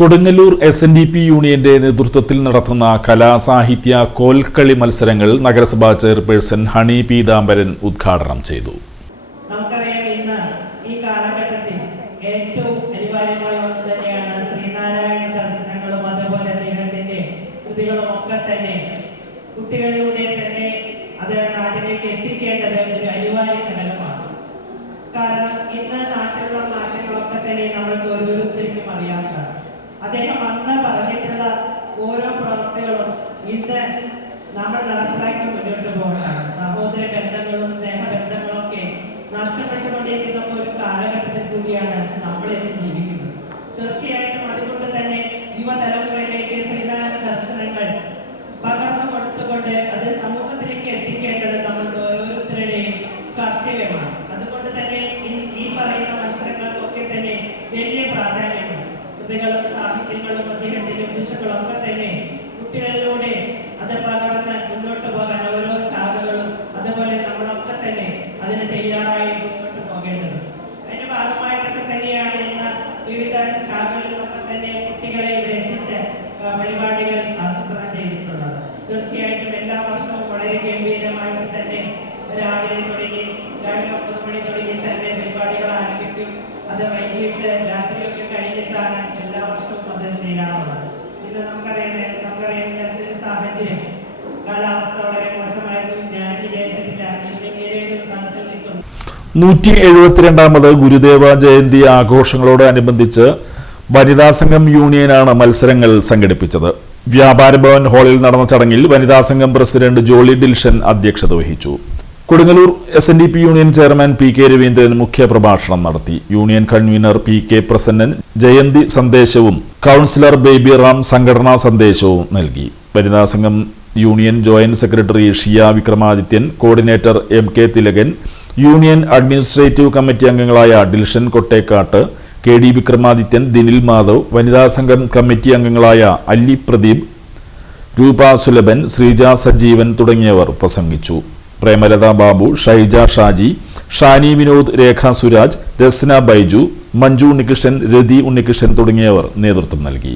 Kodungallur SNDP യൂണിയന്റെ നേതൃത്വത്തിൽ നടത്തുന്ന കലാസാഹിത്യ കോൽക്കളി മത്സരങ്ങൾ നഗരസഭാ ചെയർപേഴ്സൺ ഹണി പീതാംബരൻ ഉദ്ഘാടനം ചെയ്തു. നമുക്കറിയാം, ഇന്ന് ഈ കാലഘട്ടത്തിൽ ഏറ്റവും അനിവാര്യമായ ഒന്ന് തന്നെയാണ് ശ്രീനാരായണ ദർശനങ്ങളും അതുപോലെ അദ്ദേഹത്തിന്റെ കൃതികളും ഒക്കെ തന്നെ കുട്ടികളിലൂടെ തന്നെ അത് നാട്ടിലേക്ക് എത്തിക്കേണ്ടത് ഒരു അനിവാര്യ ഘടകമാണ്. കാരണം ഇന്ന് നാട്ടിലുള്ള മാറ്റങ്ങളൊക്കെ തന്നെ നമ്മൾക്ക് ഓരോരുത്തർക്കും അറിയാവുന്നതാണ്. അദ്ദേഹം അന്ന് പറഞ്ഞിട്ടുള്ള ഓരോ പ്രവൃത്തികളും ഇന്ന് നമ്മൾ നടപ്പിലാക്കി മുന്നോട്ട് പോകണം. സഹോദര ബന്ധങ്ങളും സ്നേഹബന്ധങ്ങളും ഒക്കെ നഷ്ടപ്പെട്ടുകൊണ്ടിരിക്കുന്ന ഒരു കാലഘട്ടത്തിൽ കൂടിയാണ് നമ്മൾ ഇന്ന് ജീവിക്കുന്നത്. തീർച്ചയായിട്ടും അതുകൊണ്ട് തന്നെ യുവതലമുറയിലേക്ക് ശ്രീനാരായണ ദർശനങ്ങൾ പകർന്നു കൊടുത്തുകൊണ്ട് അത് സമൂഹത്തിലേക്ക് എത്തിക്കേണ്ടത് നമ്മൾക്ക് ഓരോരുത്തരുടെയും കർത്തവ്യമാണ്. അതുകൊണ്ട് തന്നെ ഈ പറയുന്ന മത്സരങ്ങൾക്കൊക്കെ തന്നെ വലിയ പ്രാധാന്യമാണ്. കൃതികളും സാഹിത്യങ്ങളും അദ്ദേഹത്തിന്റെ ദിശകളും ഒക്കെ തന്നെ കുട്ടികളിലൂടെ അത് പകർന്ന് മുന്നോട്ട് പോകാൻ ഓരോ ശാഖകളും അതുപോലെ നമ്മളൊക്കെ തന്നെ അതിന് തയ്യാറായി മുന്നോട്ട് പോകേണ്ടത്. അതിന്റെ ഭാഗമായിട്ടൊക്കെ തന്നെയാണ് ഇന്ന് വിവിധ ശാഖകളിലൊക്കെ തന്നെ കുട്ടികളെ ഇവിടെ എത്തിച്ച് പരിപാടികൾ ആസൂത്രണം ചെയ്തിട്ടുള്ളത്. തീർച്ചയായിട്ടും എല്ലാ വർഷവും വളരെ ഗംഭീരമായിട്ട് തന്നെ രാവിലെ 9 മണി തുടങ്ങി തന്നെ പരിപാടികൾ ആരംഭിക്കും. അത് വൈകിട്ട് രാത്രിയൊക്കെ കഴിഞ്ഞിട്ടാണ് എല്ലാ വർഷവും അത് ചെയ്യാറുള്ളത്. ഇന്ന് നമുക്കറിയാം ഇങ്ങനത്തെ സാഹചര്യം കാലാവസ്ഥ വളരെ മോശമായിരുന്നു. ഞാൻ വിചാരിച്ചിട്ടില്ല ഇങ്ങനെ സദസ്സിൽ നിൽക്കും. 172ാമത് ഗുരുദേവ ജയന്തി ആഘോഷങ്ങളോടനുബന്ധിച്ച് വനിതാ സംഘം യൂണിയനാണ് മത്സരങ്ങൾ സംഘടിപ്പിച്ചത്. വ്യാപാര ഭവൻ ഹാളിൽ നടന്ന ചടങ്ങിൽ വനിതാ സംഘം പ്രസിഡന്റ് ജോളി ഡിൽഷൻ അധ്യക്ഷത വഹിച്ചു. Kodungallur SNDP union chairman PK Raveendran മുഖ്യപ്രഭാഷണം നടത്തി. യൂണിയൻ കൺവീനർ PK പ്രസന്നൻ ജയന്തി സന്ദേശവും കൗൺസിലർ ബേബി റാം സംഘടനാ സന്ദേശവും നൽകി. വനിതാ സംഘം union joint secretary Shiya Vikramadithyan, coordinator MK Thilakan, union administrative committee അംഗങ്ങളായ ഡിൽഷൻ കൊട്ടേക്കാട്ട്, KD വിക്രമാദിത്യൻ, ദിനിൽ മാധവ്, വനിതാ സംഘം കമ്മിറ്റി അംഗങ്ങളായ അല്ലി പ്രദീപ്, രൂപ സുലഭൻ, ശ്രീജ സജീവൻ തുടങ്ങിയവർ പ്രസംഗിച്ചു. പ്രേമലത ബാബു, ഷൈജ ഷാജി, ഷാനി വിനോദ്, രേഖ സുരാജ്, രസ്ന ബൈജു, മഞ്ജു ഉണ്ണികൃഷ്ണൻ, രതി ഉണ്ണികൃഷ്ണൻ തുടങ്ങിയവർ നേതൃത്വം നൽകി.